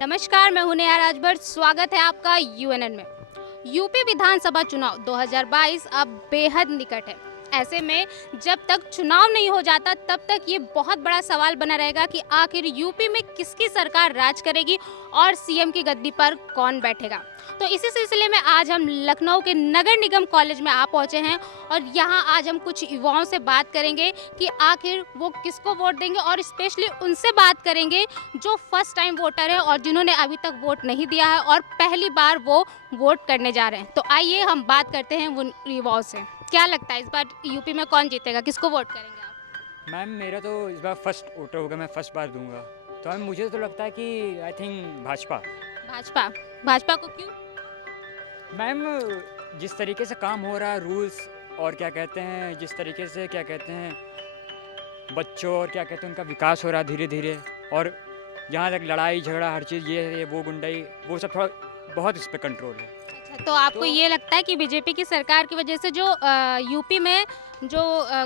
नमस्कार, मैं हूं नेहा राजभर। स्वागत है आपका यूएनएन में। यूपी विधानसभा चुनाव 2022 अब बेहद निकट है। ऐसे में जब तक चुनाव नहीं हो जाता तब तक ये बहुत बड़ा सवाल बना रहेगा कि आखिर यूपी में किसकी सरकार राज करेगी और सीएम की गद्दी पर कौन बैठेगा। तो इसी सिलसिले में आज हम लखनऊ के नगर निगम कॉलेज में आ पहुंचे हैं और यहाँ आज हम कुछ युवाओं से बात करेंगे कि आखिर वो किसको वोट देंगे और स्पेशली उनसे बात करेंगे जो फर्स्ट टाइम वोटर है और जिन्होंने अभी तक वोट नहीं दिया है और पहली बार वो वोट करने जा रहे हैं। तो आइए हम बात करते हैं उन युवाओं से। क्या लगता है इस बार यूपी में कौन जीतेगा, किसको वोट करेंगे आप? मैम मेरा तो इस बार फर्स्ट वोटर होगा, मैं फर्स्ट बार दूंगा। तो मैम मुझे तो लगता है कि आई थिंक भाजपा। भाजपा को क्यों? मैम जिस तरीके से काम हो रहा है, रूल्स और क्या कहते हैं, जिस तरीके से क्या कहते हैं बच्चों और क्या कहते हैं उनका विकास हो रहा है धीरे धीरे, और जहाँ तक लड़ाई झगड़ा हर चीज़ ये है वो गुंडाई वो सब थोड़ा बहुत इस पर कंट्रोल है। अच्छा, तो आपको ये लगता है कि बीजेपी की सरकार की वजह से जो यूपी में जो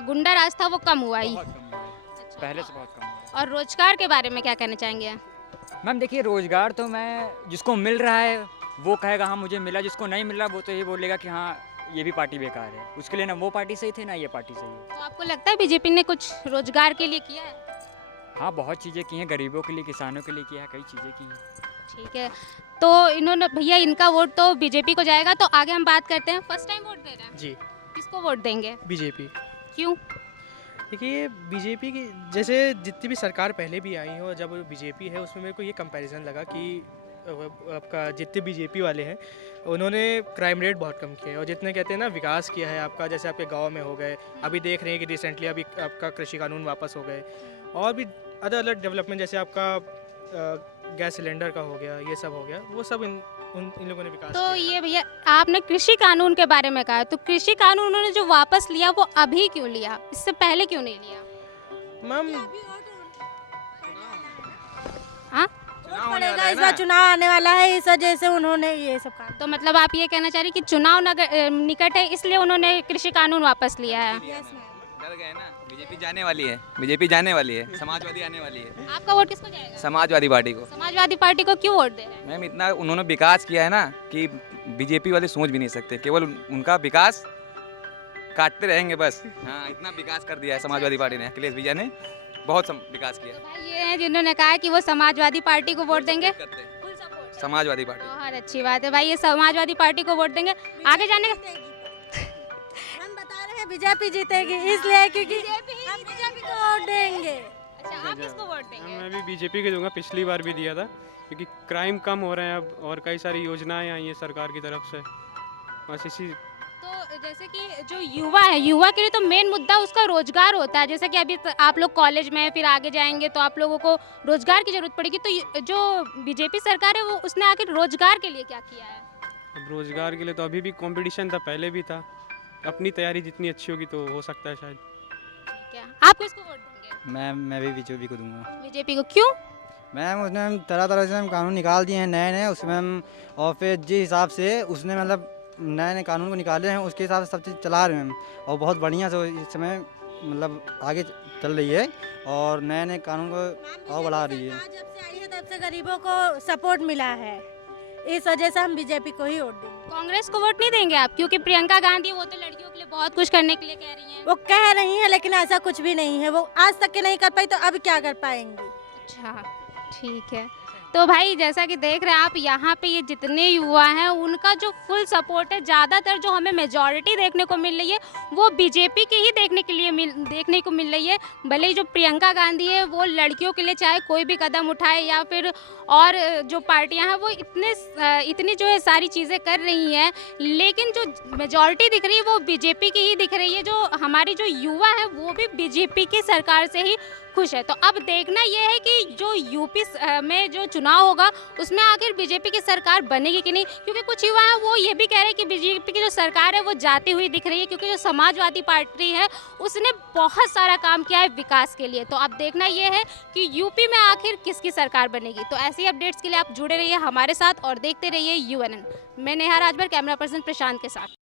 गुंडा राज था वो कम हुआ ही? बहुत कम हुआ है, अच्छा, पहले से बहुत कम हुआ है। और रोजगार के बारे में क्या कहना चाहेंगे? मैम देखिए, रोज़गार तो मैं जिसको मिल रहा है वो कहेगा हाँ मुझे मिला, जिसको नहीं मिल रहा वो तो ये बोलेगा कि हाँ ये भी पार्टी बेकार है। उसके लिए ना वो पार्टी सही थी ना ये पार्टी सही है। तो आपको लगता है बीजेपी ने कुछ रोजगार के लिए किया है? हाँ बहुत चीज़ें की हैं, गरीबों के लिए, किसानों के लिए किया है, कई चीज़ें की हैं। ठीक है, तो इन्होंने भैया इनका वोट तो बीजेपी को जाएगा। तो आगे हम बात करते हैं, फर्स्ट टाइम वोट दे रहे हैं जी, किसको वोट देंगे? बीजेपी। क्यों? देखिए बीजेपी की जैसे जितनी भी सरकार पहले भी आई हो, जब बीजेपी है उसमें मेरे को ये कंपैरिजन लगा कि आपका जितने बीजेपी वाले हैं उन्होंने क्राइम रेट बहुत कम किया है और जितने कहते हैं ना विकास किया है आपका, जैसे आपके गांव में हो गए, अभी देख रहे हैं कि रिसेंटली अभी आपका कृषि कानून वापस हो गए, और भी अदर अलग डेवलपमेंट जैसे आपका गैस सिलेंडर का हो गया, ये सब हो गया, वो सब इन लोगों ने विकास तो किया। ये भैया आपने कृषि कानून के बारे में कहा, तो कृषि कानून उन्होंने जो वापस लिया वो अभी क्यों लिया, इससे पहले क्यों नहीं लिया? मैम हाँ, पड़ेगा, इस बार चुनाव आने वाला है, इस वजह से उन्होंने ये सब कहा। तो मतलब आप ये कहना चाह रही कि चुनाव निकट है इसलिए उन्होंने कृषि कानून वापस लिया है। डर गए ना, बीजेपी जाने वाली है, बीजेपी जाने वाली है, समाजवादी आने वाली है। आपका वोट किसको जाएगा? समाजवादी पार्टी को। समाजवादी पार्टी को क्यों वोट दे रहे हैं? मैम इतना उन्होंने विकास किया है ना कि बीजेपी वाले सोच भी नहीं सकते, केवल उनका विकास काटते रहेंगे बस। हाँ इतना विकास कर दिया है समाजवादी पार्टी ने, अखिलेश भैया ने बहुत विकास किया। तो भाई ये हैं जिन्होंने कहा कि वो समाजवादी पार्टी को वोट देंगे। करते हैं फुल सपोर्ट। समाजवादी पार्टी। बहुत अच्छी बात है भाई, ये समाजवादी पार्टी को वोट देंगे। आगे जाने का हम बता रहे हैं बीजेपी जीतेगी, इसलिए क्योंकि हम बीजेपी को वोट देंगे। अच्छा, आप किसको वोट देंगे? मैं भी बीजेपी के दूंगा, पिछली बार भी दिया था क्योंकि क्राइम कम हो रहे हैं अब और कई सारी योजनाएं आई हैं सरकार की तरफ से, बस इसी। तो जैसे कि जो युवा है, युवा के लिए तो मेन मुद्दा उसका रोजगार होता है। जैसे कि अभी आप लोग कॉलेज में हैं, फिर आगे जाएंगे तो आप लोगों को रोजगार की जरूरत पड़ेगी। तो जो बीजेपी सरकार है वो उसने आखिर रोजगार के लिए क्या किया है? अब रोजगार के लिए तो अभी भी कंपटीशन था, पहले भी था, अपनी तैयारी जितनी अच्छी होगी तो हो सकता है शायद। ठीक है, आप किसको वोट देंगे? मैं भी बीजेपी को दूंगा। बीजेपी को क्यों? मैम उसने हम तरह तरह से हम कानून निकाल दिए हैं नए नए, उसमें हम और फिर जिस हिसाब से उसने मतलब नए नए कानून को निकाले हैं उसके हिसाब से सब चीज़ चला रहे हैं हम, और बहुत बढ़िया से इस समय मतलब आगे चल रही है और नए नए कानून को और बढ़ा रही है। जब से आई है तब से गरीबों को सपोर्ट मिला है, इस वजह से हम बीजेपी को ही वोट देंगे। कांग्रेस को वोट नहीं देंगे आप? क्योंकि प्रियंका गांधी वो तो लड़कियों के लिए बहुत कुछ करने के लिए कह रही हैं। वो कह रही है लेकिन ऐसा कुछ भी नहीं है, वो आज तक के नहीं कर पाई तो अब क्या कर पाएंगी। अच्छा, ठीक है। तो भाई जैसा कि देख रहे हैं आप, यहाँ पे ये जितने युवा हैं उनका जो फुल सपोर्ट है, ज़्यादातर जो हमें मेजॉरिटी देखने को मिल रही है वो बीजेपी की ही देखने को मिल रही है। भले ही जो प्रियंका गांधी है वो लड़कियों के लिए चाहे कोई भी कदम उठाए या फिर और जो पार्टियां हैं वो इतनी जो है सारी चीज़ें कर रही हैं, लेकिन जो मेजॉरिटी दिख रही है वो बीजेपी की ही दिख रही है। जो हमारी जो युवा है वो भी बीजेपी की सरकार से ही खुश है। तो अब देखना यह है कि जो यूपी में जो चुनाव होगा उसमें आखिर बीजेपी की सरकार बनेगी कि नहीं, क्योंकि कुछ युवा हैं वो ये भी कह रहे हैं कि बीजेपी की जो सरकार है वो जाती हुई दिख रही है, क्योंकि जो समाजवादी पार्टी है उसने बहुत सारा काम किया है विकास के लिए। तो अब देखना यह है कि यूपी में आखिर किसकी सरकार बनेगी। तो ऐसी अपडेट्स के लिए आप जुड़े रहिए हमारे साथ और देखते रहिए यूएनएन। मैं नेहा राजभर, कैमरा पर्सन प्रशांत के साथ।